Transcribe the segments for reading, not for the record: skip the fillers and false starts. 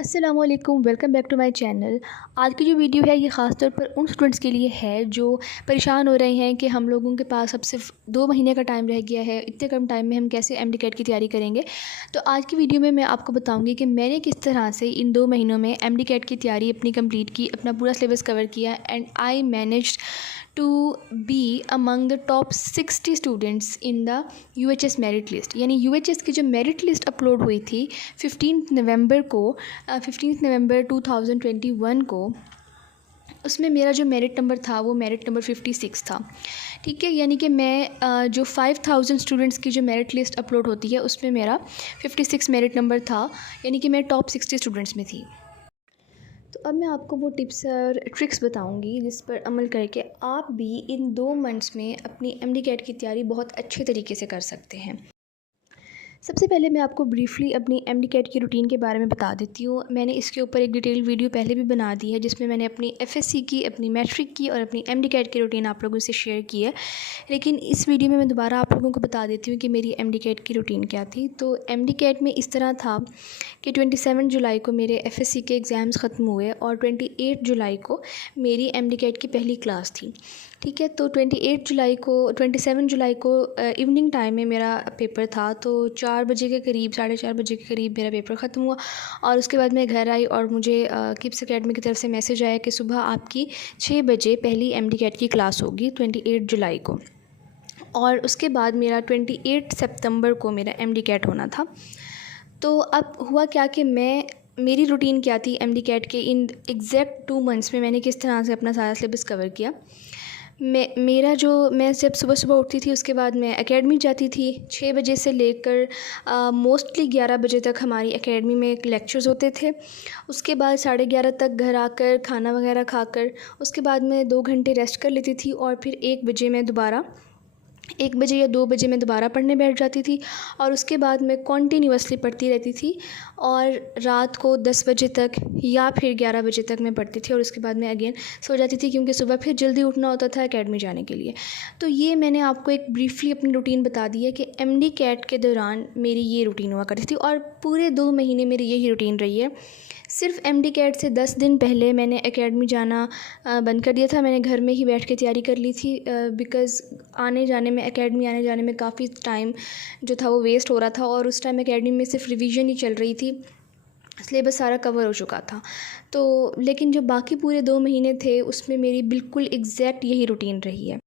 अस्सलामुअलैकुम, welcome back to my channel. आज की जो वीडियो है ये ख़ास तौर पर उन स्टूडेंट्स के लिए है जो परेशान हो रहे हैं कि हम लोगों के पास अब सिर्फ 2 महीने का टाइम रह गया है, इतने कम टाइम में हम कैसे एमडी कैट की तैयारी करेंगे। तो आज की वीडियो में मैं आपको बताऊंगी कि मैंने किस तरह से इन 2 महीनों में एमडी कैट की तैयारी अपनी कंप्लीट की, अपना पूरा सिलेबस कवर किया and I managed to be among the top 60 students in the UHS merit list. यानी UHS की जो मेरिट लिस्ट अपलोड हुई थी 15 नवंबर को 15 नवंबर 2021 को, उसमें मेरा जो मेरिट नंबर था वो मेरिट नंबर 56 था। ठीक है, यानी कि मैं जो 5000 स्टूडेंट्स की जो मेरिट लिस्ट अपलोड होती है उसमें मेरा 56 मेरिट नंबर था, यानी कि मैं टॉप 60 स्टूडेंट्स में थी। तो अब मैं आपको वो टिप्स और ट्रिक्स बताऊंगी जिस पर अमल करके आप भी इन 2 मंथ्स में अपनी एमडी कैट की तैयारी बहुत अच्छे तरीके से कर सकते हैं। सबसे पहले मैं आपको ब्रीफली अपनी एमडी कैट की रूटीन के बारे में बता देती हूँ। मैंने इसके ऊपर एक डिटेल वीडियो पहले भी बना दी है जिसमें मैंने अपनी एफएससी की, अपनी मैट्रिक की और अपनी एमडी कैट की रूटीन आप लोगों से शेयर की है। लेकिन इस वीडियो में मैं दोबारा आप लोगों को बता देती हूँ कि मेरी एमडी कैट की रूटीन क्या थी। तो एमडी कैट में इस तरह था कि 27 जुलाई को मेरे एफएससी के एग्ज़ाम्स ख़त्म हुए और 28 जुलाई को मेरी एमडी कैट की पहली क्लास थी। ठीक है, तो 27 जुलाई को इवनिंग टाइम में मेरा पेपर था। तो 4 बजे के करीब, 4:30 बजे के करीब मेरा पेपर ख़त्म हुआ और उसके बाद मैं घर आई और मुझे किप्स एकेडमी की तरफ से मैसेज आया कि सुबह आपकी 6 बजे पहली एमडी कैट की क्लास होगी 28 जुलाई को। और उसके बाद मेरा 28 सितंबर को मेरा एमडी कैट होना था। तो अब हुआ क्या कि मेरी रूटीन क्या थी एमडी कैट के इन एग्जैक्ट 2 मंथ्स में मैंने किस तरह से अपना सारा सिलेबस कवर किया। मैं जब सुबह सुबह उठती थी उसके बाद मैं एकेडमी जाती थी। 6 बजे से लेकर मोस्टली 11 बजे तक हमारी एकेडमी में लेक्चर्स होते थे। उसके बाद 11:30 तक घर आकर खाना वगैरह खाकर उसके बाद मैं 2 घंटे रेस्ट कर लेती थी और फिर 1 बजे या 2 बजे मैं दोबारा पढ़ने बैठ जाती थी और उसके बाद मैं कॉन्टीन्यूअसली पढ़ती रहती थी और रात को 10 बजे तक या फिर 11 बजे तक मैं पढ़ती थी और उसके बाद मैं अगेन सो जाती थी क्योंकि सुबह फिर जल्दी उठना होता था एकेडमी जाने के लिए। तो ये मैंने आपको एक ब्रीफली अपनी रूटीन बता दी है कि एमडी कैट के दौरान मेरी ये रूटीन हुआ करती थी और पूरे 2 महीने मेरी यही रूटीन रही है। सिर्फ एमडी कैट से 10 दिन पहले मैंने एकेडमी जाना बंद कर दिया था। मैंने घर में ही बैठ के तैयारी कर ली थी बिकॉज़ एकेडमी आने जाने में काफ़ी टाइम जो था वो वेस्ट हो रहा था और उस टाइम एकेडमी में सिर्फ रिवीजन ही चल रही थी, सिलेबस सारा कवर हो चुका था। तो लेकिन जो बाकी पूरे 2 महीने थे उसमें मेरी बिल्कुल एग्जैक्ट यही रूटीन रही है।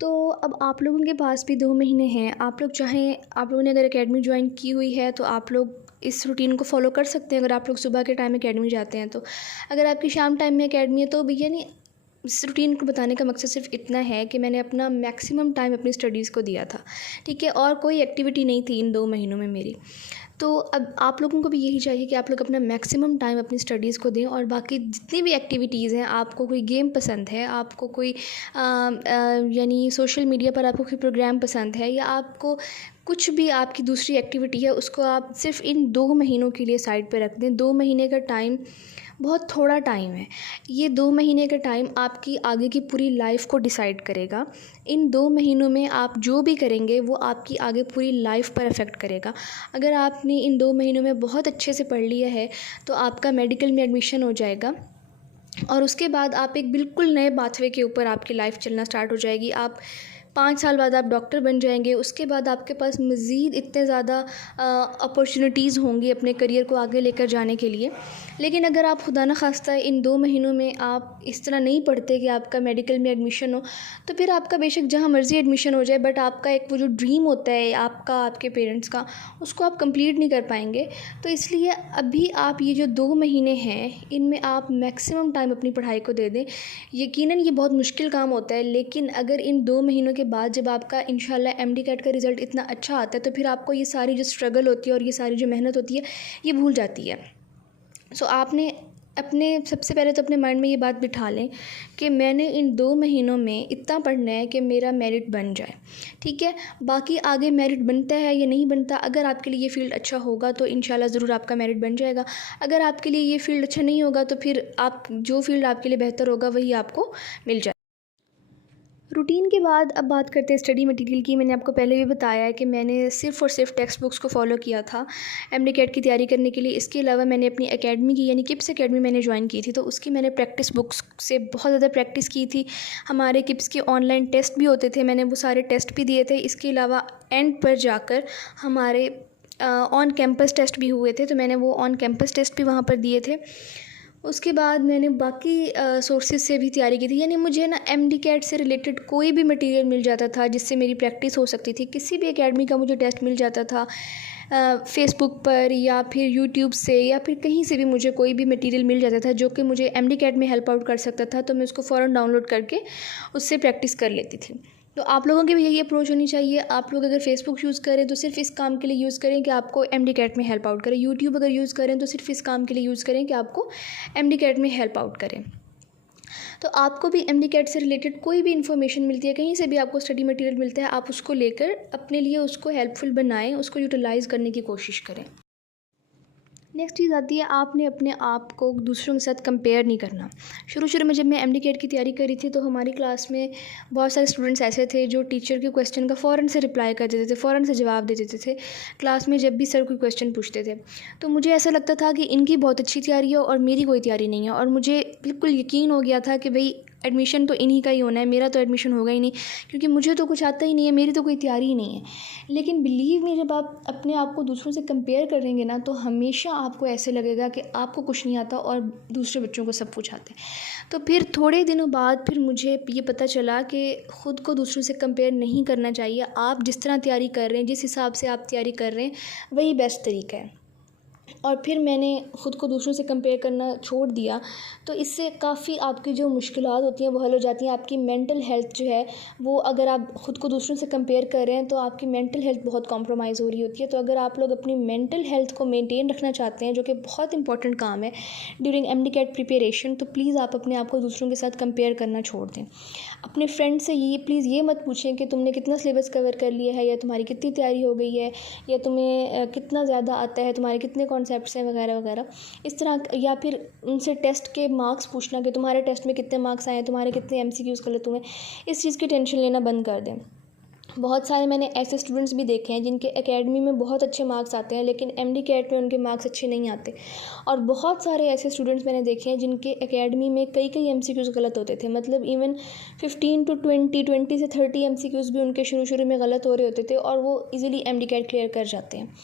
तो अब आप लोगों के पास भी 2 महीने हैं। आप लोगों ने अगर एकेडमी ज्वाइन की हुई है तो आप लोग इस रूटीन को फॉलो कर सकते हैं। अगर आप लोग सुबह के टाइम एकेडमी जाते हैं तो, अगर आपकी शाम टाइम में एकेडमी है तो भैया नहीं, इस रूटीन को बताने का मकसद सिर्फ इतना है कि मैंने अपना मैक्सिमम टाइम अपनी स्टडीज़ को दिया था। ठीक है, और कोई एक्टिविटी नहीं थी इन 2 महीनों में मेरी। तो अब आप लोगों को भी यही चाहिए कि आप लोग अपना मैक्सिमम टाइम अपनी स्टडीज़ को दें और बाकी जितनी भी एक्टिविटीज़ हैं, आपको कोई गेम पसंद है, आपको कोई यानी सोशल मीडिया पर आपको कोई प्रोग्राम पसंद है या आपको कुछ भी आपकी दूसरी एक्टिविटी है, उसको आप सिर्फ इन 2 महीनों के लिए साइड पे रख दें। 2 महीने का टाइम बहुत थोड़ा टाइम है। ये 2 महीने का टाइम आपकी आगे की पूरी लाइफ को डिसाइड करेगा। इन 2 महीनों में आप जो भी करेंगे वो आपकी आगे पूरी लाइफ पर अफेक्ट करेगा। अगर आपने इन 2 महीनों में बहुत अच्छे से पढ़ लिया है तो आपका मेडिकल में एडमिशन हो जाएगा और उसके बाद आप एक बिल्कुल नए पाथवे के ऊपर आपकी लाइफ चलना स्टार्ट हो जाएगी। आप 5 साल बाद आप डॉक्टर बन जाएंगे। उसके बाद आपके पास मज़ीद इतने ज़्यादा अपॉर्चुनिटीज़ होंगी अपने करियर को आगे लेकर जाने के लिए। लेकिन अगर आप खुदा न खास्ता इन 2 महीनों में आप इस तरह नहीं पढ़ते कि आपका मेडिकल में एडमिशन हो, तो फिर आपका बेशक जहाँ मर्ज़ी एडमिशन हो जाए बट आपका एक वो जो ड्रीम होता है आपका, आपके पेरेंट्स का, उसको आप कंप्लीट नहीं कर पाएंगे। तो इसलिए अभी आप ये जो 2 महीने हैं इनमें आप मैक्सिमम टाइम अपनी पढ़ाई को दे दें। यकीनन ये बहुत मुश्किल काम होता है, लेकिन अगर इन 2 महीनों के बाद जब आपका इंशाल्लाह एमडी कैट का रिज़ल्ट इतना अच्छा आता है तो फिर आपको ये सारी जो स्ट्रगल होती है और ये सारी जो मेहनत होती है ये भूल जाती है। सो आपने सबसे पहले तो अपने माइंड में ये बात बिठा लें कि मैंने इन 2 महीनों में इतना पढ़ना है कि मेरा मेरिट बन जाए। ठीक है, बाकी आगे मेरिट बनता है या नहीं बनता, अगर आपके लिए ये फ़ील्ड अच्छा होगा तो इंशाल्लाह ज़रूर आपका मेरिट बन जाएगा। अगर आपके लिए ये फ़ील्ड अच्छा नहीं होगा तो फिर आप जो फ़ील्ड आपके लिए बेहतर होगा वही आपको मिल जाए। रूटीन के बाद अब बात करते हैं स्टडी मटेरियल की। मैंने आपको पहले भी बताया है कि मैंने सिर्फ़ और सिर्फ टेक्स्ट बुक्स को फॉलो किया था एमडी कैट की तैयारी करने के लिए। इसके अलावा मैंने अपनी एकेडमी की यानी किप्स एकेडमी मैंने ज्वाइन की थी, तो उसकी मैंने प्रैक्टिस बुक्स से बहुत ज़्यादा प्रैक्टिस की थी। हमारे किप्स के ऑनलाइन टेस्ट भी होते थे, मैंने वो सारे टेस्ट भी दिए थे। इसके अलावा एंड पर जाकर हमारे ऑन कैंपस टेस्ट भी हुए थे, तो मैंने वो ऑन कैंपस टेस्ट भी वहाँ पर दिए थे। उसके बाद मैंने बाकी सोर्सेज से भी तैयारी की थी, यानी मुझे ना एमडी कैट से रिलेटेड कोई भी मटेरियल मिल जाता था जिससे मेरी प्रैक्टिस हो सकती थी। किसी भी एकेडमी का मुझे टेस्ट मिल जाता था फ़ेसबुक पर या फिर यूट्यूब से या फिर कहीं से भी मुझे कोई भी मटेरियल मिल जाता था जो कि मुझे एमडी कैट में हेल्प आउट कर सकता था, तो मैं उसको फ़ौरन डाउनलोड करके उससे प्रैक्टिस कर लेती थी। तो आप लोगों की भी यही अप्रोच होनी चाहिए। आप लोग अगर फ़ेसबुक यूज़ करें तो सिर्फ इस काम के लिए यूज़ करें कि आपको एमडी कैट में हेल्प आउट करें। यूट्यूब अगर यूज़ करें तो सिर्फ इस काम के लिए यूज़ करें कि आपको एमडी कैट में हेल्प आउट करें। तो आपको भी एमडी कैट से रिलेटेड कोई भी इन्फॉर्मेशन मिलती है, कहीं से भी आपको स्टडी मटेरियल मिलता है, आप उसको लेकर अपने लिए उसको हेल्पफुल बनाएं, उसको यूटिलाइज़ करने की कोशिश करें। नेक्स्ट चीज़ आती है, आपने अपने आप को दूसरों के साथ कंपेयर नहीं करना। शुरू में जब मैं एमडी कैट की तैयारी कर रही थी तो हमारी क्लास में बहुत सारे स्टूडेंट्स ऐसे थे जो टीचर के क्वेश्चन का फ़ौरन से रिप्लाई कर देते थे, फ़ौरन से जवाब दे देते थे क्लास में जब भी सर कोई क्वेश्चन पूछते थे। तो मुझे ऐसा लगता था कि इनकी बहुत अच्छी तैयारी है और मेरी कोई तैयारी नहीं है, और मुझे बिल्कुल यकीन हो गया था कि भाई एडमिशन तो इन्हीं का ही होना है, मेरा तो एडमिशन होगा ही नहीं, क्योंकि मुझे तो कुछ आता ही नहीं है, मेरी तो कोई तैयारी ही नहीं है। लेकिन बिलीव मी, जब आप अपने आप को दूसरों से कंपेयर करेंगे ना तो हमेशा आपको ऐसे लगेगा कि आपको कुछ नहीं आता और दूसरे बच्चों को सब कुछ आता है। तो फिर थोड़े दिनों बाद फिर मुझे ये पता चला कि ख़ुद को दूसरों से कंपेयर नहीं करना चाहिए। आप जिस तरह तैयारी कर रहे हैं, जिस हिसाब से आप तैयारी कर रहे हैं, वही बेस्ट तरीका है। और फिर मैंने ख़ुद को दूसरों से कंपेयर करना छोड़ दिया, तो इससे काफ़ी आपकी जो मुश्किलात होती हैं वो हल हो जाती हैं। आपकी मेंटल हेल्थ जो है वो, अगर आप ख़ुद को दूसरों से कंपेयर कर रहे हैं तो आपकी मेंटल हेल्थ बहुत कॉम्प्रोमाइज़ हो रही होती है। तो अगर आप लोग अपनी मेंटल हेल्थ को मेंटेन रखना चाहते हैं, जो कि बहुत इंपॉर्टेंट काम है ड्यूरिंग एमडी कैट प्रिपरेशन, तो प्लीज़ आप अपने आप को दूसरों के साथ कंपेयर करना छोड़ दें। अपने फ्रेंड से ये प्लीज़ ये मत पूछें कि तुमने कितना सिलेबस कवर कर लिया है, या तुम्हारी कितनी तैयारी हो गई है, या तुम्हें कितना ज़्यादा आता है, तुम्हारे कितने कॉन्सेप्ट्स हैं वगैरह वगैरह इस तरह। या फिर उनसे टेस्ट के मार्क्स पूछना कि तुम्हारे टेस्ट में कितने मार्क्स आए, तुम्हारे कितने एमसीक्यूज़ गलत हुए। इस चीज़ की टेंशन लेना बंद कर दें। बहुत सारे मैंने ऐसे स्टूडेंट्स भी देखे हैं जिनके एकेडमी में बहुत अच्छे मार्क्स आते हैं लेकिन एमडी कैट में उनके मार्क्स अच्छे नहीं आते, और बहुत सारे ऐसे स्टूडेंट्स मैंने देखे हैं जिनके एकेडमी में कई एमसीक्यूज़ गलत होते थे। मतलब इवन 15 to 20 से 30 एमसीक्यूज़ भी उनके शुरू में गलत हो रहे होते थे और वो इजीली एमडी कैट क्लियर कर जाते हैं।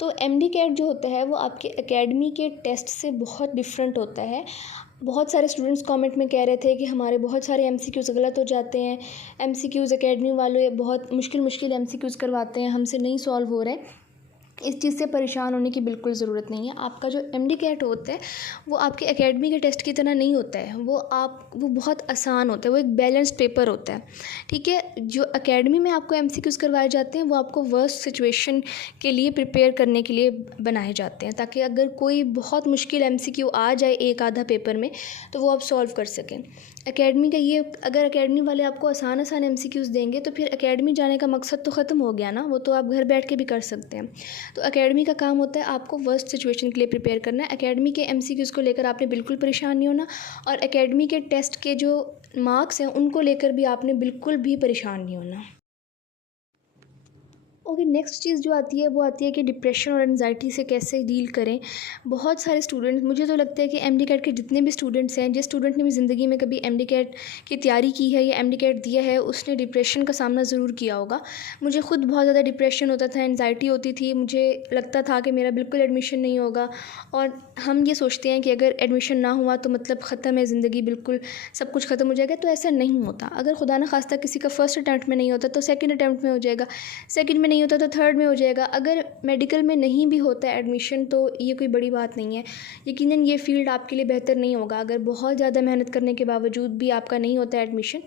तो एमडी कैट जो होता है वो आपके एकेडमी के टेस्ट से बहुत डिफरेंट होता है। बहुत सारे स्टूडेंट्स कमेंट में कह रहे थे कि हमारे बहुत सारे एमसीक्यूज़ गलत हो जाते हैं, एमसीक्यूज़ एकेडमी वाले बहुत मुश्किल एमसीक्यूज़ करवाते हैं, हमसे नहीं सॉल्व हो रहे हैं। इस चीज़ से परेशान होने की बिल्कुल ज़रूरत नहीं है। आपका जो एमडी कैट होता है वो आपके एकेडमी के टेस्ट की तरह नहीं होता है, वो बहुत आसान होता है, वो एक बैलेंस्ड पेपर होता है, ठीक है। जो एकेडमी में आपको एमसीक्यूज़ करवाए जाते हैं वो आपको वर्स्ट सिचुएशन के लिए प्रिपेयर करने के लिए बनाए जाते हैं, ताकि अगर कोई बहुत मुश्किल एमसीक्यू आ जाए एक आधा पेपर में तो वो आप सॉल्व कर सकें। एकेडमी का ये, अगर एकेडमी वाले आपको आसान एमसीक्यूज़ देंगे तो फिर एकेडमी जाने का मकसद तो ख़त्म हो गया ना, वो तो आप घर बैठ के भी कर सकते हैं। तो एकेडमी का काम होता है आपको वर्स्ट सिचुएशन के लिए प्रिपेयर करना है। एकेडमी के एमसीक्यूज़ को लेकर आपने बिल्कुल परेशान नहीं होना, और एकेडमी के टेस्ट के जो मार्क्स हैं उनको लेकर भी आपने बिल्कुल भी परेशान नहीं होना। ओके, नेक्स्ट चीज़ जो आती है वो आती है कि डिप्रेशन और एंजाइटी से कैसे डील करें। बहुत सारे स्टूडेंट्स, मुझे तो लगता है कि एमडी कैट के जितने भी स्टूडेंट्स हैं, जिस स्टूडेंट ने भी ज़िंदगी में कभी एमडी कैट की तैयारी की है या एमडी कैट दिया है, उसने डिप्रेशन का सामना ज़रूर किया होगा। मुझे खुद बहुत ज़्यादा डिप्रेशन होता था, एंजाइटी होती थी, मुझे लगता था कि मेरा बिल्कुल एडमिशन नहीं होगा, और हम ये सोचते हैं कि अगर एडमिशन ना हुआ तो मतलब ख़त्म है ज़िंदगी, बिल्कुल सब कुछ ख़त्म हो जाएगा। तो ऐसा नहीं होता। अगर खुदा न खास्ता किसी का फर्स्ट अटैम्प्ट में नहीं होता तो सेकंड अटैम्प्ट में हो जाएगा, सेकंड में नहीं होता तो थर्ड में हो जाएगा। अगर मेडिकल में नहीं भी होता है एडमिशन तो ये कोई बड़ी बात नहीं है। यकीनन ये फ़ील्ड आपके लिए बेहतर नहीं होगा। अगर बहुत ज़्यादा मेहनत करने के बावजूद भी आपका नहीं होता है एडमिशन,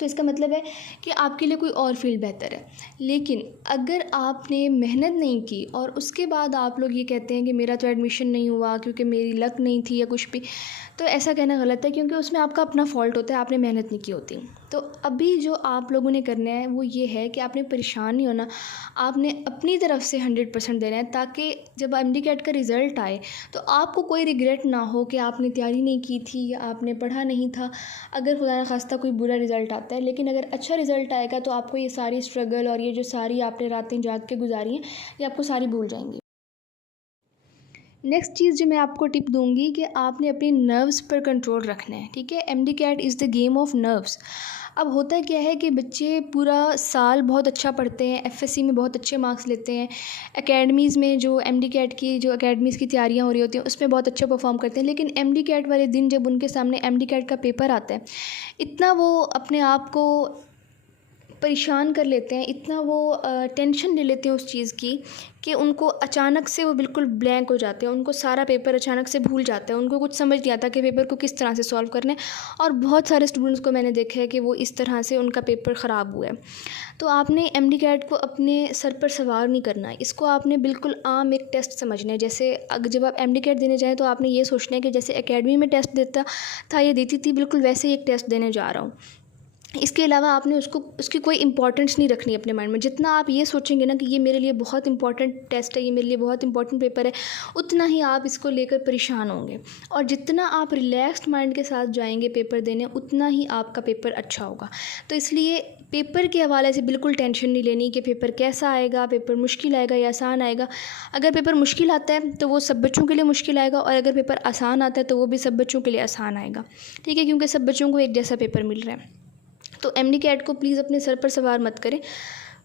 तो इसका मतलब है कि आपके लिए कोई और फील्ड बेहतर है। लेकिन अगर आपने मेहनत नहीं की और उसके बाद आप लोग ये कहते हैं कि मेरा तो एडमिशन नहीं हुआ क्योंकि मेरी लक नहीं थी या कुछ भी, तो ऐसा कहना गलत है, क्योंकि उसमें आपका अपना फ़ॉल्ट होता है, आपने मेहनत नहीं की होती। तो अभी जो आप लोगों ने करना है वो ये है कि आपने परेशान नहीं होना, आपने अपनी तरफ से 100% देना है, ताकि जब एमडी कैट का रिज़ल्ट आए तो आपको कोई रिग्रेट ना हो कि आपने तैयारी नहीं की थी या आपने पढ़ा नहीं था। अगर खुदा न खास्ता कोई बुरा रिज़ल्ट आता है, लेकिन अगर अच्छा रिज़ल्ट आएगा तो आपको ये सारी स्ट्रगल और ये जो सारी आपने रातें जाग के गुजारी हैं, ये आपको सारी भूल जाएंगी। नेक्स्ट चीज़ जो मैं आपको टिप दूंगी कि आपने अपनी नर्व्स पर कंट्रोल रखना है, ठीक है। MD CAT is the game of nerves. अब होता क्या है कि बच्चे पूरा साल बहुत अच्छा पढ़ते हैं, एफएससी में बहुत अच्छे मार्क्स लेते हैं, एकेडमीज़ में जो एमडी कैट की जो एकेडमीज़ की तैयारियां हो रही होती हैं उसमें बहुत अच्छा परफॉर्म करते हैं, लेकिन एमडी कैट वाले दिन जब उनके सामने एमडी कैट का पेपर आता है, इतना वो अपने आप को परेशान कर लेते हैं, इतना वो टेंशन ले लेते हैं उस चीज़ की कि उनको अचानक से वो बिल्कुल ब्लैंक हो जाते हैं, उनको सारा पेपर अचानक से भूल जाता है, उनको कुछ समझ नहीं आता कि पेपर को किस तरह से सॉल्व करना है। और बहुत सारे स्टूडेंट्स को मैंने देखा है कि वो इस तरह से उनका पेपर ख़राब हुआ है। तो आपने एमडी कैट को अपने सर पर सवार नहीं करना है, इसको आपने बिल्कुल आम एक टेस्ट समझना है। जैसे जब आप एमडी कैट देने जाएँ तो आपने ये सोचना है कि जैसे एकेडमी में टेस्ट देता था या देती थी, बिल्कुल वैसे ही एक टेस्ट देने जा रहा हूँ। इसके अलावा आपने उसकी कोई इंपॉर्टेंस नहीं रखनी अपने माइंड में। जितना आप ये सोचेंगे ना कि ये मेरे लिए बहुत इंपॉर्टेंट टेस्ट है, ये मेरे लिए बहुत इंपॉर्टेंट पेपर है, उतना ही आप इसको लेकर परेशान होंगे। और जितना आप रिलैक्स्ड माइंड के साथ जाएंगे पेपर देने, उतना ही आपका पेपर अच्छा होगा। तो इसलिए पेपर के हवाले से बिल्कुल टेंशन नहीं लेनी कि पेपर कैसा आएगा, पेपर मुश्किल आएगा या आसान आएगा। अगर पेपर मुश्किल आता है तो वो सब बच्चों के लिए मुश्किल आएगा, और अगर पेपर आसान आता है तो वो भी सब बच्चों के लिए आसान आएगा, ठीक है, क्योंकि सब बच्चों को एक जैसा पेपर मिल रहा है। तो एमडी कैट को प्लीज़ अपने सर पर सवार मत करें।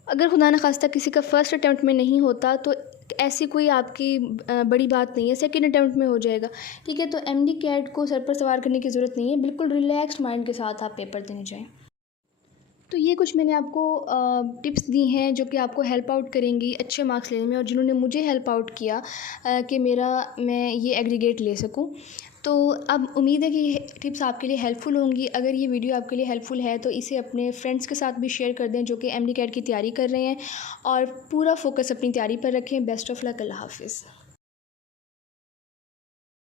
अगर खुदा न खास्ता किसी का फ़र्स्ट अटैम्प्ट में नहीं होता तो ऐसी कोई आपकी बड़ी बात नहीं है, सेकंड अटैम्प्ट में हो जाएगा, ठीक है। तो एमडी कैट को सर पर सवार करने की ज़रूरत नहीं है, बिल्कुल रिलैक्स्ड माइंड के साथ आप पेपर देने जाएँ। तो ये कुछ मैंने आपको टिप्स दी हैं जो कि आपको हेल्प आउट करेंगी अच्छे मार्क्स लेने में, और जिन्होंने मुझे हेल्प आउट किया कि मैं ये एग्रीगेट ले सकूं। तो अब उम्मीद है कि ये टिप्स आपके लिए हेल्पफुल होंगी। अगर ये वीडियो आपके लिए हेल्पफुल है तो इसे अपने फ्रेंड्स के साथ भी शेयर कर दें जो कि एमडी कैट की तैयारी कर रहे हैं, और पूरा फोकस अपनी तैयारी पर रखें। Best of luck. अल्लाह हाफ़िज़।